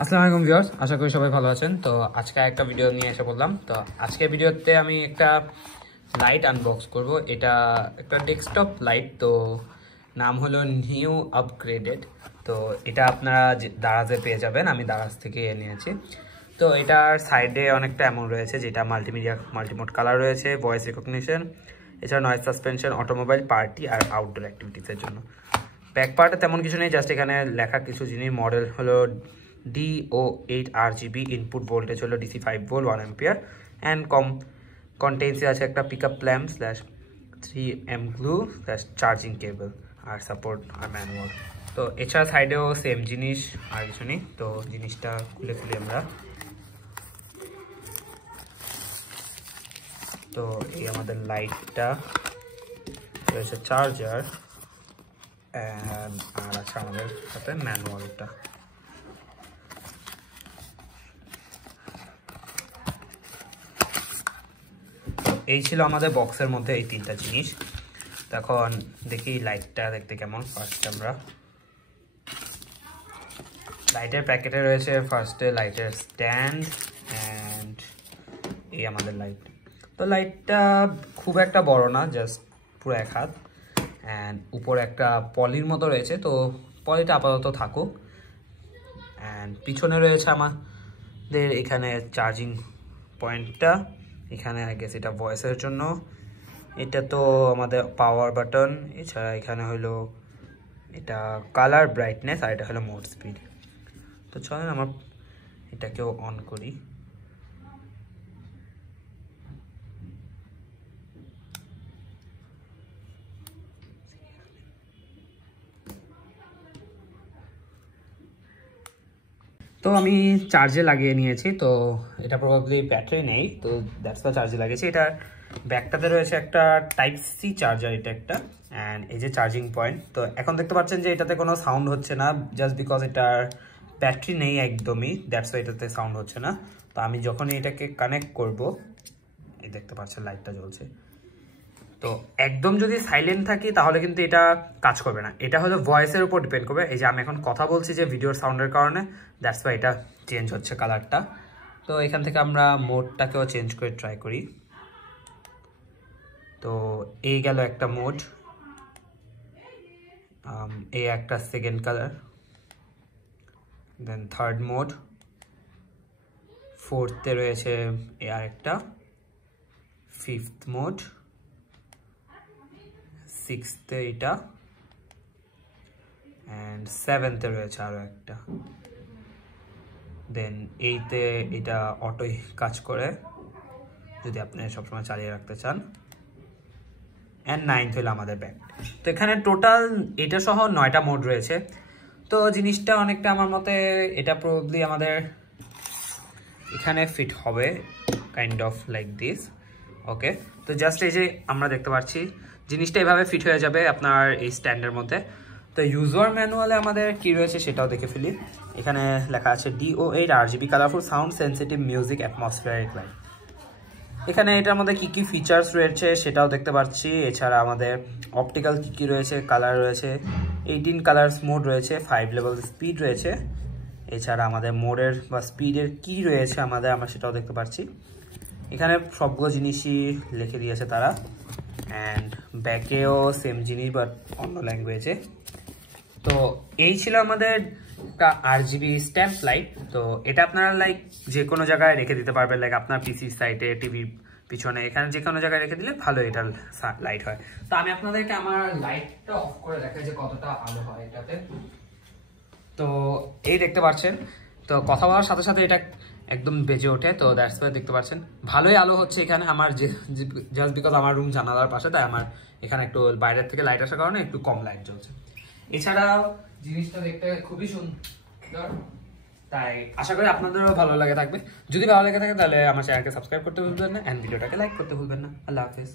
আসসালামু আলাইকুম ভিউয়ার্স, আশা করি সবাই ভালো আছেন। তো আজকে একটা ভিডিও নিয়ে এসে বললাম। তো আজকের ভিডিওতে আমি একটা লাইট আনবক্স করব। এটা একটা ডেস্কটপ লাইট, তো নাম হলো নিউ আপগ্রেডেড। তো এটা আপনারা দারাজে পেয়ে যাবেন, আমি দারাজ থেকে নিয়েছি। তো এটার সাইডে অনেকটা এমন রয়েছে, যেটা মাল্টিমিডিয়া মাল্টিমোড কালার রয়েছে, ভয়েস রিকগনিশন, এছাড়া নয়েজ সাসপেনশন, অটোমোবাইল, পার্টি আর আউটডোর অ্যাক্টিভিটিসের জন্য। ব্যাক পার্টে তেমন কিছু নেই, জাস্ট এখানে লেখা কিছু জিনিস। মডেল হলো DO8 RGB, ইনপুট ভোল্টেজ হলো DC 5 volt 1 ampere, and contains আছে একটা pickup lamp /3M glue charging cable আর সাপোর্ট আর ম্যানুয়াল। তো এছাড়া সাইডেও সেম জিনিস, আর কিছু নেই। তো জিনিসটা খুলে ফেলি আমরা। তো এই আমাদের লাইটটা রয়েছে, চার্জার, আর আছে আমাদের সাথে ম্যানুয়ালটা। এই ছিল আমাদের বক্সের মধ্যে এই তিনটা জিনিস। তখন দেখি লাইটটা দেখতে কেমন। ফার্স্ট আমরা লাইটের প্যাকেটে রয়েছে ফার্স্টে লাইটের স্ট্যান্ড অ্যান্ড এই আমাদের লাইট। তো লাইটটা খুব একটা বড় না, জাস্ট পুরো এক হাত, অ্যান্ড উপরে একটা পলির মতো রয়েছে। তো পলিটা আপাতত থাকুক। অ্যান্ড পিছনে রয়েছে আমাদের এখানে চার্জিং পয়েন্টটা। এখানে আই গেস এটা ভয়েসের জন্য, এটা তো আমাদের পাওয়ার বাটন। এছাড়া এখানে হলো এটা কালার ব্রাইটনেস, আর এটা হলো মোড স্পিড। তো চলেন আমার এটাকেও অন করি। তো আমি চার্জে লাগিয়ে নিয়েছি। তো এটা প্রবাবলি ব্যাটারি নেই, তো দ্যাটস ওয়াই চার্জে লাগিয়েছি। এটা ব্যাকটাতে রয়েছে একটা Type-C চার্জার, এটা একটা, অ্যান্ড এই যে চার্জিং পয়েন্ট। তো এখন দেখতে পাচ্ছেন যে এটাতে কোনো সাউন্ড হচ্ছে না, জাস্ট বিকজ এটার ব্যাটারি নেই একদমই, দ্যাটস ওয়াই এটাতে সাউন্ড হচ্ছে না। তো আমি যখন এটাকে কানেক্ট করব, এই দেখতে পাচ্ছেন লাইটটা জ্বলছে। তো একদম যদি সাইলেন্ট থাকি তাহলে কিন্তু এটা কাজ করবে না। এটা হলো ভয়েসের উপর ডিপেন্ড করবে। এই যে আমি এখন কথা বলছি যে ভিডিওর সাউন্ডের কারণে, দ্যাটস ওয়াই এটা চেঞ্জ হচ্ছে কালারটা। তো এখান থেকে আমরা মোডটাকেও চেঞ্জ করে ট্রাই করি। তো এই গেল একটা মোড, এই একটা সেকেন্ড কালার, দেন থার্ড মোড, ফোর্থে রয়েছে এ আরেকটা, ফিফথ মোড, সিক্সথে এটা, অ্যান্ড সেভেন্থে রয়েছে আরও একটা। দেন এইতে এটা অটোই কাজ করে যদি আপনি সবসময় চালিয়ে রাখতে চান, অ্যান্ড নাইনথ হলো আমাদের ব্যাক। তো এখানে টোটাল এটা সহ 9টা মোড রয়েছে। তো জিনিসটা অনেকটা আমার মতে এটা প্রবাবলি আমাদের এখানে ফিট হবে, কাইন্ড অফ লাইক দিস। ওকে, তো জাস্ট এই যে আমরা দেখতে পাচ্ছি জিনিসটা এভাবে ফিট হয়ে যাবে আপনার এই স্ট্যান্ডের মধ্যে। তো ইউজার ম্যানুয়ালে আমাদের কি রয়েছে সেটাও দেখে ফেলি। এখানে লেখা আছে DO8 RGB colourful sound sensitive music atmospheric light. এখানে এটার মধ্যে কী কী ফিচার্স রয়েছে সেটাও দেখতে পাচ্ছি। এছাড়া আমাদের অপটিক্যাল কী রয়েছে, কালার রয়েছে, 18 কালার্স মোড রয়েছে, 5 লেভেল স্পিড রয়েছে। এছাড়া আমাদের মোডের বা স্পিডের কী রয়েছে আমরা সেটাও দেখতে পাচ্ছি। এখানে সবগুলো জিনিসই লিখে দিয়েছে তারা, অ্যান্ড ব্যাকেও সেম জিনিস বাট অন্য ল্যাঙ্গুয়েজে। তো এই ছিল আমাদের একটা RGB স্ট্যাম্প লাইট। তো এটা আপনারা লাইক যে কোনো জায়গায় রেখে দিতে পারবেন, লাইক আপনার পিসি সাইটে, টিভির পিছনে, এখানে যে কোনো জায়গায় রেখে দিলে ভালো এটা লাইট হয়। তো আমি আপনাদেরকে আমার লাইটটা অফ করে দেখাই যে কতটা আলো হয় এটাতে। তো এই দেখতে পাচ্ছেন, তো কথা বলার সাথে সাথে এটা একদম বেজে ওঠে। তো দ্যাটস ওয়াই দেখতে পাচ্ছেন ভালোই আলো হচ্ছে এখানে আমার, জাস্ট বিকজ আমার রুম জানালার পাশে, তাই আমার এখানে একটু বাইরের থেকে লাইট আসার কারণে একটু কম লাইট জ্বলছে। এছাড়াও জিনিসটা দেখতে খুবই সুন্দর, তাই আশা করি আপনাদেরও ভালো লাগে থাকবে। যদি ভালো লেগে থাকে তাহলে আমার চ্যানেলকে সাবস্ক্রাইব করতে ভুলবেন না, অ্যান্ড ভিডিওটাকে লাইক করতে ভুলবেন না। আল্লাহ হাফেজ।